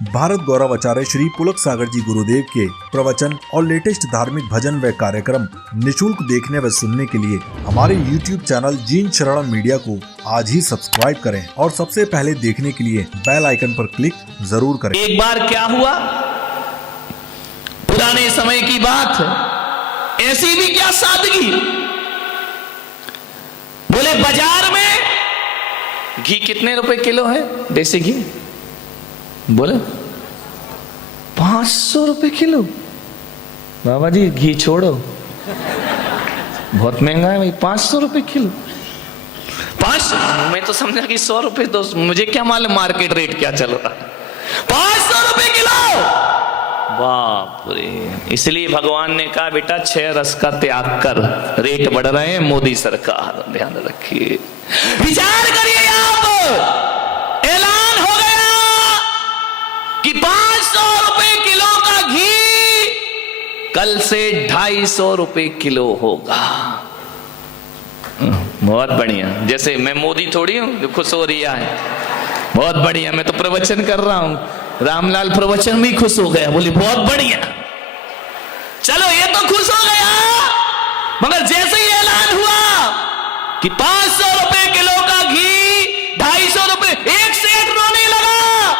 भारत गौरव आचार्य श्री पुलक सागर जी गुरुदेव के प्रवचन और लेटेस्ट धार्मिक भजन व कार्यक्रम निशुल्क देखने व सुनने के लिए हमारे YouTube चैनल जीन शरणम मीडिया को आज ही सब्सक्राइब करें और सबसे पहले देखने के लिए बेल आइकन पर क्लिक जरूर करें। एक बार क्या हुआ, पुराने समय की बात है, ऐसी भी क्या सादगी। बोले बाजार में घी कितने रुपए किलो है, देसी घी? बोले 500 रुपए किलो। बाबा जी घी छोड़ो, बहुत महंगा है भाई, 500 रुपए किलो। 500, मैं तो समझा कि 100 रुपए, तो मुझे क्या मालूम मार्केट रेट क्या चल रहा है। 500 रुपए किलो, बाप रे। इसलिए भगवान ने कहा बेटा 6 रस का त्याग कर, रेट बढ़ रहे हैं, मोदी सरकार ध्यान रखिए। विचार करिए, आप ऐलान हो गया कि 500 रुपए किलो का घी कल से 250 रुपए किलो होगा। बहुत बढ़िया। जैसे मैं मोदी थोड़ी हूं जो खुश हो रही है, बहुत बढ़िया। मैं तो प्रवचन कर रहा हूं, रामलाल प्रवचन में खुश हो गया, बोली बहुत बढ़िया। चलो ये तो खुश हो गया, मगर जैसे ही ऐलान हुआ कि 500 रुपए किलो का घी 250 रुपए, एक सेठ रोने लगा,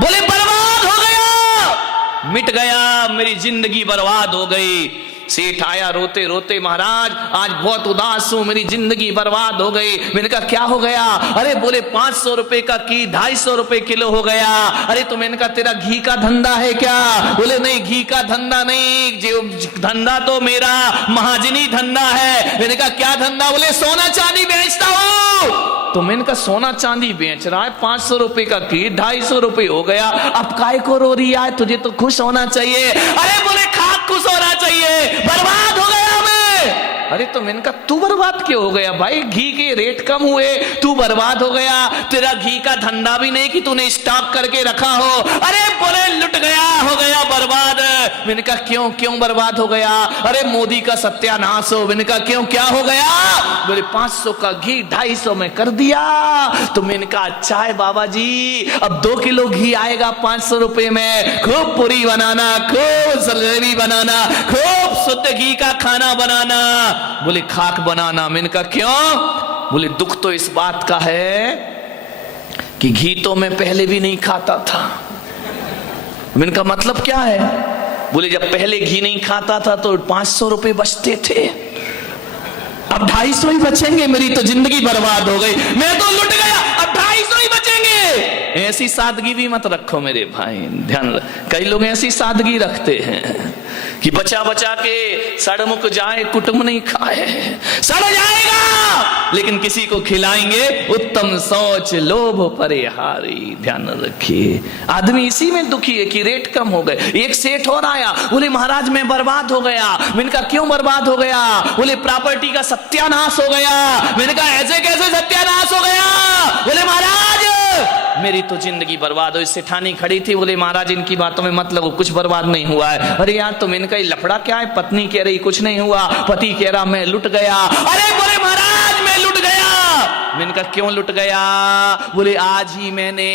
बोले बर्बाद हो गया, मिट गया, मेरी जिंदगी बर्बाद हो गई। सेठ आया रोते रोते, महाराज आज बहुत उदास हूं, मेरी जिंदगी बर्बाद हो गई। मैंने कहा क्या हो गया? अरे बोले 500 रुपए का घी 250 रुपए किलो हो गया। अरे तो मैंने कहा तेरा घी का धंधा है क्या? बोले नहीं, घी का धंधा नहीं, जो धंधा तो मेरा महाजनी धंधा है। मैंने कहा क्या धंधा? बोले सोना चांदी बेचता हूं। तो मैंने कहा सोना चांदी बेच रहा है, 500 रुपए का घी 250 रुपए हो गया, अब काय को रो रही है? तुझे तो खुश होना चाहिए। अरे बोले खाक खुश होना चाहिए, बर्बाद हो गया मैं। अरे तो मैंने कहा तू बर्बाद क्यों हो गया भाई? घी के रेट कम हुए, तू बर्बाद हो गया? तेरा घी का धंधा भी नहीं कि तूने स्टॉक करके रखा हो। अरे बोले लुट गया, हो गया बर्बाद। मैंने कहा क्यों क्यों बर्बाद हो गया? अरे मोदी का सत्यानाश हो। मैंने कहा क्यों, क्या हो गया? बोले 500 का घी 250 में कर दिया। तो मैंने कहा अच्छा है बाबा जी, अब 2 किलो घी आएगा 500 रुपए में, खूब पूरी बनाना, खूब जलेबी बनाना, खूब शुद्ध घी का खाना बनाना। बोले खाक बनाना। मैंने कहा क्यों? बोले दुख तो इस बात का है कि घी तो मैं पहले भी नहीं खाता था। मैंने कहा मतलब क्या है? बोले जब पहले घी नहीं खाता था तो 500 रुपए बचते थे, अब 250 ही बचेंगे, मेरी तो जिंदगी बर्बाद हो गई, मैं तो लुट गया, अब 250 ही बचेंगे। ऐसी सादगी भी मत रखो मेरे भाई, ध्यान। कई लोग ऐसी सादगी रखते हैं कि बचा बचा के सड़मुक जाए, कुटुंब नहीं खाए, सड़ जाएगा लेकिन किसी को खिलाएंगे। उत्तम सोच लोभ परिहारी, ध्यान रखिए। आदमी इसी में दुखी है कि रेट कम हो गए। एक सेठ और आया, बोले महाराज मैं बर्बाद हो गया। मैंने कहा क्यों बर्बाद हो गया? बोले प्रॉपर्टी का सत्यानाश हो गया। मैंने कहा ऐसे कैसे सत्यानाश हो गया? बोले महाराज मेरी तो जिंदगी बर्बाद हो। इससे ठानी खड़ी थी, बोले महाराज इनकी बातों में मत लगो, कुछ बर्बाद नहीं हुआ है। अरे यार तो मैंने कहा लफड़ा क्या है? पत्नी कह रही कुछ नहीं हुआ, पति कह रहा मैं लुट गया। अरे बोले महाराज मैं लुट गया। मैंने कहा क्यों लुट गया? बोले आज ही मैंने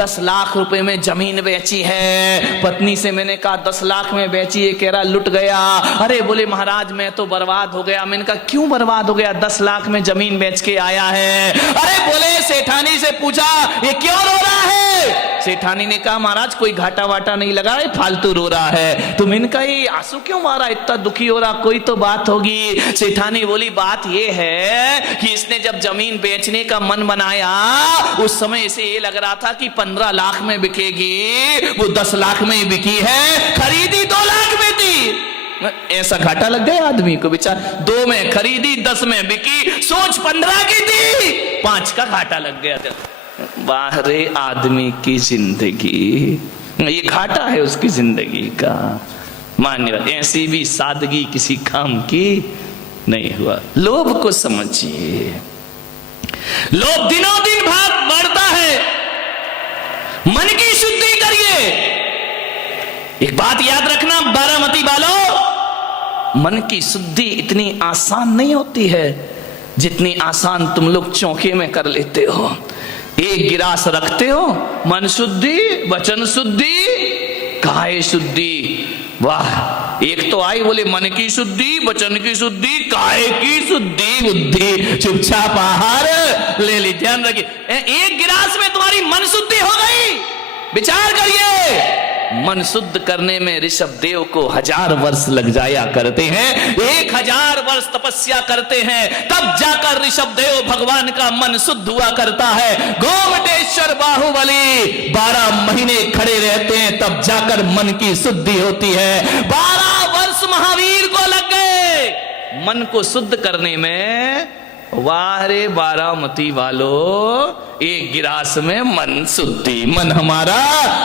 10 लाख रुपए में जमीन बेची है। पत्नी से मैंने कहा 10 लाख में बेची है, कह रहा लुट गया। अरे बोले महाराज मैं तो बर्बाद हो गया। मैंने कहा क्यों बर्बाद हो गया? 10 लाख में जमीन बेच के आया है। अरे बोले सेठानी से पूछा ये क्यों रो रहा है? सेठानी ने कहा महाराज कोई घाटा वाटा नहीं लगा, फालतू रो रहा है। तो मैंने कहा ये आंसू क्यों मारा, इतना दुखी हो रहा, कोई तो बात होगी। सेठानी बोली बात ये है कि इसने जब जमीन बेचने का मन बनाया उस समय इसे ये लग रहा था कि 15 लाख में बिकेगी, वो 10 लाख में ही बिकी है, खरीदी 2 लाख में थी। ऐसा घाटा लग गया आदमी को, बेचारा 2 में खरीदी 10 में बिकी, सोच 15 की थी, 5 का घाटा लग गया। बाहरे आदमी की जिंदगी, ये घाटा है उसकी जिंदगी का। मान्य ऐसी भी सादगी किसी काम की नहीं हुआ। लोभ को समझिए, लोभ दिनों दिन भाग बढ़ता है। मन की शुद्धि करिए। एक बात याद रखना बारामती वालों, मन की शुद्धि इतनी आसान नहीं होती है जितनी आसान तुम लोग चौके में कर लेते हो। एक गिलास रखते हो, मन शुद्धि, वचन शुद्धि, काय शुद्धि। वाह, एक तो आई बोले मन की शुद्धि, वचन की शुद्धि, काय की शुद्धि, बुद्धि चुपचाप आहार ले ली। ध्यान रखिए, एक गिलास में तुम्हारी मन शुद्धि हो गई। विचार करिए, मन शुद्ध करने में ऋषभ देव को 1000 वर्ष लग जाया करते हैं। 1000 वर्ष तपस्या करते हैं, तब जाकर ऋषभ देव भगवान का मन शुद्ध हुआ करता है। गोमटेश्वर बाहुबली 12 महीने खड़े रहते हैं, तब जाकर मन की शुद्धि होती है। 12 वर्ष महावीर को लग गए मन को शुद्ध करने में। वाह रे बारामती वालों, एक गिलास में मन शुद्धि, मन हमारा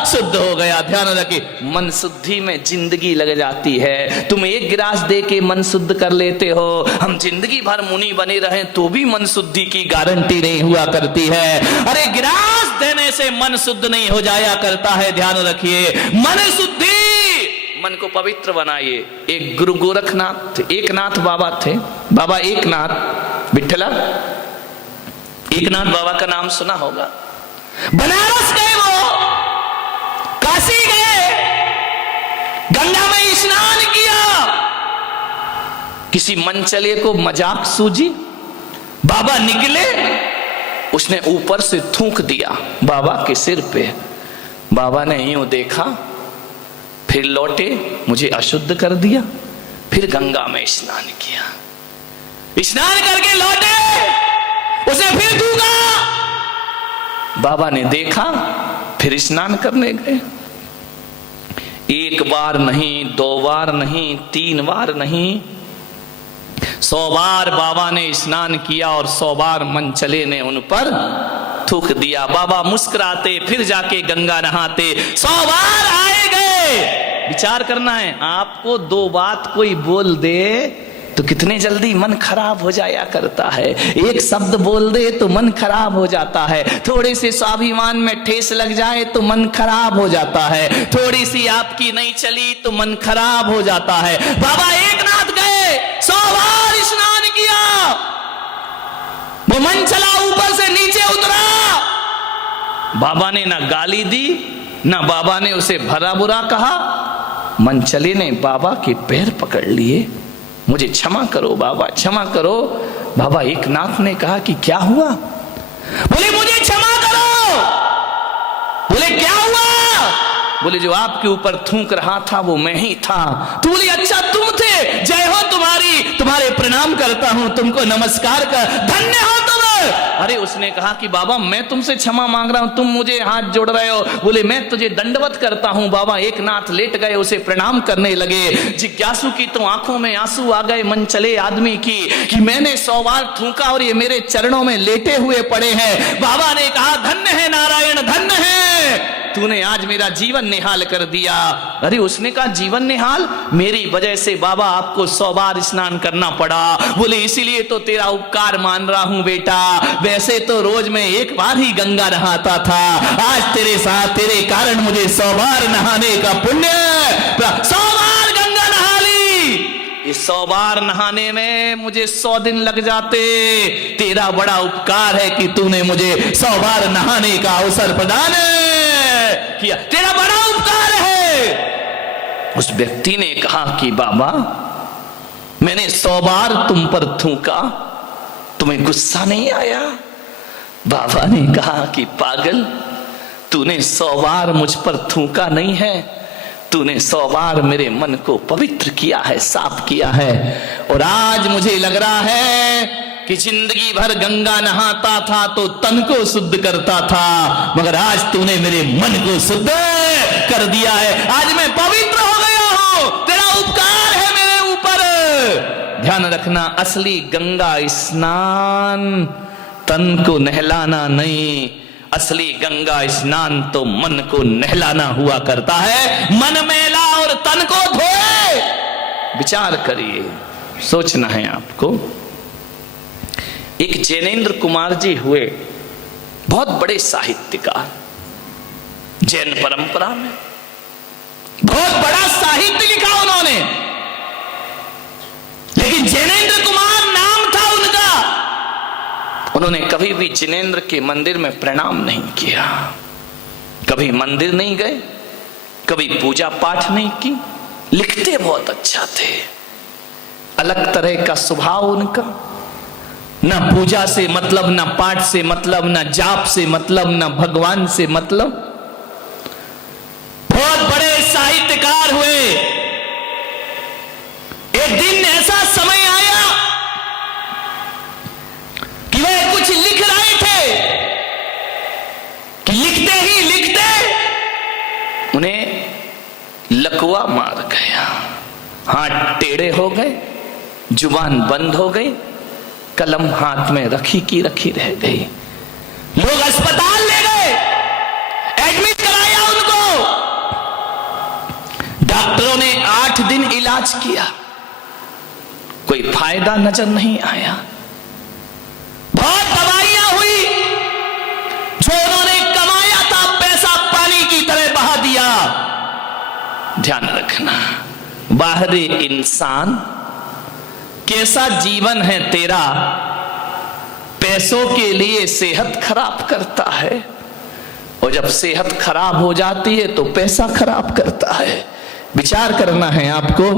शुद्ध हो गया। ध्यान रखिए, मन शुद्धि में जिंदगी लग जाती है। तुम एक गिलास दे के मन शुद्ध कर लेते हो, हम जिंदगी भर मुनि बने रहे तो भी मन शुद्धि की गारंटी नहीं हुआ करती है। अरे गिलास देने से मन शुद्ध नहीं हो जाया करता है। ध्यान रखिए, मन शुद्धि, मन को पवित्र बनाइए। एक गुरु गोरखनाथ, एकनाथ बाबा थे, बाबा एकनाथ विठला, एकनाथ बाबा का नाम सुना होगा। बनारस गए वो, काशी गए, गंगा में स्नान किया। किसी मनचले को मजाक सूझी, बाबा निकले, उसने ऊपर से थूक दिया बाबा के सिर पे। बाबा ने यूं देखा, फिर लौटे, मुझे अशुद्ध कर दिया। फिर गंगा में स्नान किया, स्नान करके लौटे, उसे फिर थूका। बाबा ने देखा, फिर स्नान करने गए। एक बार नहीं, 2 बार नहीं, 3 बार नहीं, 100 बार बाबा ने स्नान किया और 100 बार मनचले ने उन पर थूक दिया। बाबा मुस्कुराते, फिर जाके गंगा नहाते, 100 बार आए गए। विचार करना है, आपको 2 बात कोई बोल दे तो कितने जल्दी मन खराब हो जाया करता है। एक शब्द बोल दे तो मन खराब हो जाता है। थोड़े से स्वाभिमान में ठेस लग जाए तो मन खराब हो जाता है। थोड़ी सी आपकी नहीं चली तो मन खराब हो जाता है। बाबा एकनाथ गए, 100 बार स्नान किया, वो मन चला ऊपर से नीचे उतरा। बाबा ने ना गाली दी, ना बाबा ने उसे भला बुरा कहा। मनचले ने बाबा के पैर पकड़ लिए, मुझे क्षमा करो बाबा, क्षमा करो। बाबा एकनाथ ने कहा कि क्या हुआ? बोले मुझे क्षमा करो। बोले क्या हुआ? बोले जो आपके ऊपर थूक रहा था वो मैं ही था। तो बोले अच्छा तुम थे, जय हो तुम्हारी, तुम्हारे प्रणाम करता हूं, तुमको नमस्कार कर, धन्य हो तुम। अरे उसने कहा कि बाबा मैं तुमसे क्षमा मांग रहा हूं, तुम मुझे हाथ जोड़ रहे हो। बोले मैं तुझे दंडवत करता हूं। बाबा एकनाथ लेट गए, उसे प्रणाम करने लगे। जिज्ञासु की तो आंखों में आंसू आ गए मनचले आदमी की, कि मैंने 100 बार थूका और ये मेरे चरणों में लेटे हुए पड़े हैं। बाबा ने कहा धन्य है नारायण, धन्य है, तूने आज मेरा जीवन निहाल कर दिया। अरे उसने कहा जीवन निहाल? मेरी वजह से बाबा आपको 100 बार स्नान करना पड़ा। बोले इसीलिए तो तेरा उपकार मान रहा हूं बेटा, वैसे तो रोज में 1 बार ही गंगा नहाता था, आज तेरे साथ, तेरे कारण मुझे 100 बार नहाने का पुण्य, 100 बार गंगा नहा ली। इस 100 बार नहाने में मुझे 100 दिन लग जाते। तेरा बड़ा उपकार है कि तूने मुझे 100 बार नहाने का अवसर प्रदान किया, तेरा बड़ा उपकार है। उस व्यक्ति ने कहा कि बाबा मैंने 100 बार तुम पर थूका, तुम्हें गुस्सा नहीं आया? बाबा ने कहा कि पागल, तूने 100 बार मुझ पर थूका नहीं है, तूने 100 बार मेरे मन को पवित्र किया है, साफ किया है। और आज मुझे लग रहा है कि जिंदगी भर गंगा नहाता था तो तन को शुद्ध करता था, मगर आज तूने मेरे मन को शुद्ध कर दिया है। आज मैं पवित्र हो गया हूं, तेरा उपकार है मेरे ऊपर। ध्यान रखना, असली गंगा स्नान तन को नहलाना नहीं, असली गंगा स्नान तो मन को नहलाना हुआ करता है। मन मैला और तन को धोए। विचार करिए, सोचना है आपको। एक जैनेन्द्र कुमार जी हुए, बहुत बड़े साहित्यकार, जैन परंपरा में बहुत बड़ा साहित्य लिखा उन्होंने। लेकिन जैनेन्द्र कुमार नाम था उनका। उन्होंने कभी भी जिनेंद्र के मंदिर में प्रणाम नहीं किया, कभी मंदिर नहीं गए, कभी पूजा पाठ नहीं की। लिखते बहुत अच्छा थे, अलग तरह का स्वभाव उनका, ना पूजा से मतलब, ना पाठ से मतलब, ना जाप से मतलब, ना भगवान से मतलब। बहुत बड़े साहित्यकार हुए। एक दिन ऐसा समय आया कि वह कुछ लिख रहे थे कि लिखते ही लिखते उन्हें लकवा मार गया, हाथ टेढ़े हो गए, जुबान बंद हो गई, कलम हाथ में रखी की रखी रह गई। लोग अस्पताल ले गए, एडमिट कराया उनको। डॉक्टरों ने 8 दिन इलाज किया, कोई फायदा नजर नहीं आया। बहुत दवाइयां हुई, जो उन्होंने कमाया था पैसा पानी की तरह बहा दिया। ध्यान रखना, बाहरी इंसान कैसा जीवन है तेरा, पैसों के लिए सेहत खराब करता है, और जब सेहत खराब हो जाती है तो पैसा खराब करता है। विचार करना है आपको।